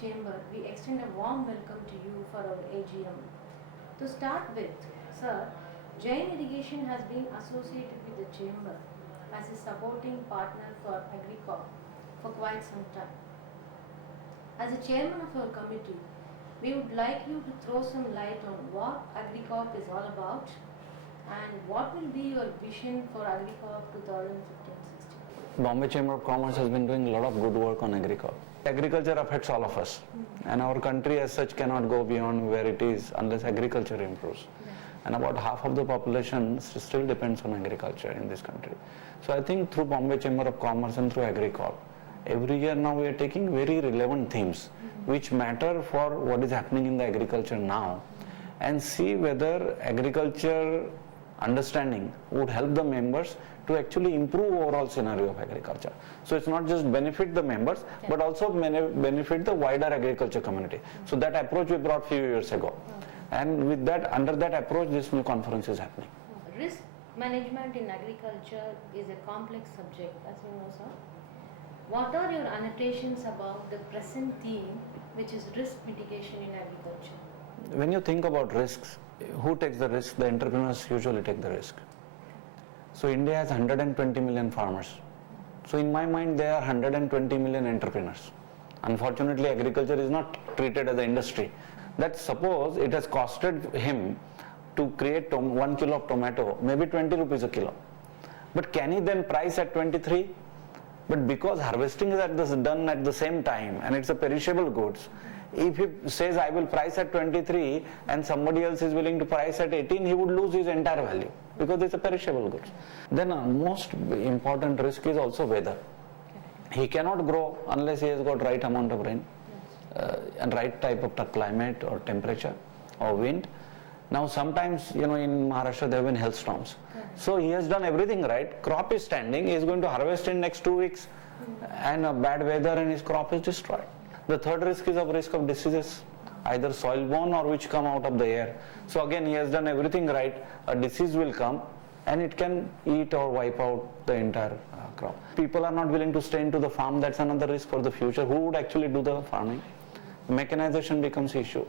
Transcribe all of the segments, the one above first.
Chamber, we extend a warm welcome to you for our AGM. To start with, sir, Jain Irrigation has been associated with the Chamber as a supporting partner for Agricorp for quite some time. As a chairman of our committee, we would like you to throw some light on what Agricorp is all about and what will be your vision for Agricorp 2015-16. Bombay Chamber of Commerce has been doing a lot of good work on Agricorp. Agriculture affects all of us, and our country as such cannot go beyond where it is unless agriculture improves. And about half of the population still depends on agriculture in this country. So I think through Bombay Chamber of Commerce and through Agricorp, every year now we are taking very relevant themes which matter for what is happening in the agriculture now, and see whether agriculture understanding would help the members to actually improve overall scenario of agriculture. So it's not just benefit the members, but also benefit the wider agriculture community. So that approach we brought few years ago, and with that, under that approach, this new conference is happening. Risk management in agriculture is a complex subject, as you know, sir. What are your annotations about the present theme, which is risk mitigation in agriculture? When you think about risks, who takes the risk? The entrepreneurs usually take the risk. So India has 120 million farmers. So in my mind, there are 120 million entrepreneurs. Unfortunately, agriculture is not treated as an industry. That suppose it has costed him to create 1 kilo of tomato, maybe 20 rupees a kilo. But can he then price at 23? But because harvesting is done at the same time and it's a perishable goods, if he says I will price at 23 and somebody else is willing to price at 18, he would lose his entire value because it's a perishable goods. Then most important risk is also weather. He cannot grow unless he has got right amount of rain and right type of climate or temperature or wind. Now sometimes, in Maharashtra there have been hailstorms. So he has done everything right. Crop is standing. He is going to harvest in next 2 weeks, and bad weather and his crop is destroyed. The third risk is risk of diseases, either soil borne or which come out of the air. So again, he has done everything right. A disease will come and it can eat or wipe out the entire crop. People are not willing to stay into the farm. That's another risk for the future. Who would actually do the farming? Mechanization becomes issue.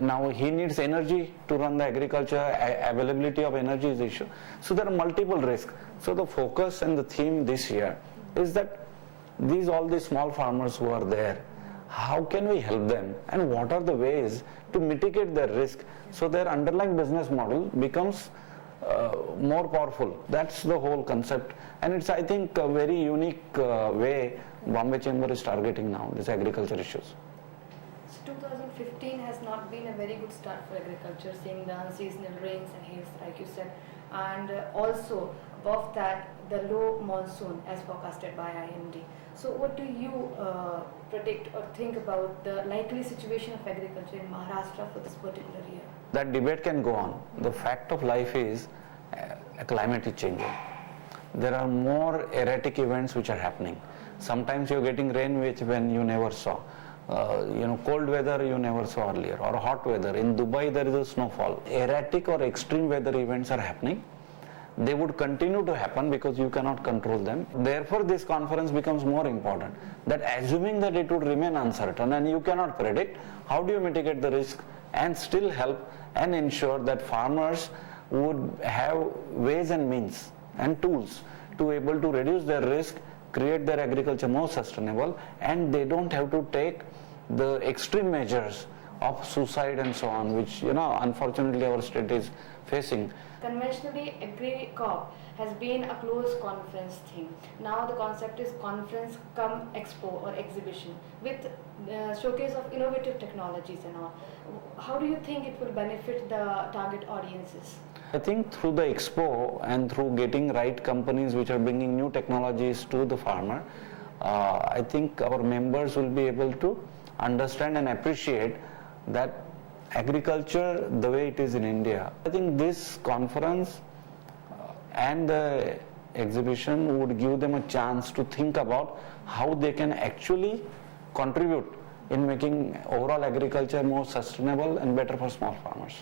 Now he needs energy to run the agriculture, availability of energy is issue. So there are multiple risks. So the focus and the theme this year is that all these small farmers who are there, how can we help them and what are the ways to mitigate their risk so their underlying business model becomes more powerful. That's the whole concept, and it's, I think, a very unique way Bombay Chamber is targeting now these agriculture issues. 2015 has not been a very good start for agriculture, seeing the unseasonal rains and hails, like you said, and also above that the low monsoon as forecasted by IMD. So what do you predict or think about the likely situation of agriculture in Maharashtra for this particular year? That debate can go on. The fact of life is climate is changing. There are more erratic events which are happening. Sometimes you're getting rain when you never saw. Cold weather you never saw earlier, or hot weather. In Dubai there is a snowfall. Erratic or extreme weather events are happening. They would continue to happen because you cannot control them. Therefore this conference becomes more important. That assuming that it would remain uncertain and you cannot predict, how do you mitigate the risk and still help and ensure that farmers would have ways and means and tools to able to reduce their risk, create their agriculture more sustainable, and they don't have to take the extreme measures of suicide and so on, which unfortunately our state is facing. Conventionally, Agricorp has been a closed conference theme. Now the concept is conference come expo or exhibition with showcase of innovative technologies and all. How do you think it will benefit the target audiences? I think through the expo and through getting right companies which are bringing new technologies to the farmer, I think our members will be able to understand and appreciate that agriculture the way it is in India. I think this conference and the exhibition would give them a chance to think about how they can actually contribute in making overall agriculture more sustainable and better for small farmers.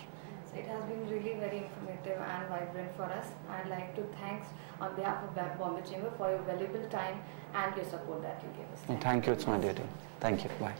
So it has been really very informative and vibrant for us. I'd like to thank on behalf of Bombay Chamber for your valuable time and your support that you gave us. Thank you, it's my duty. Thank you, bye.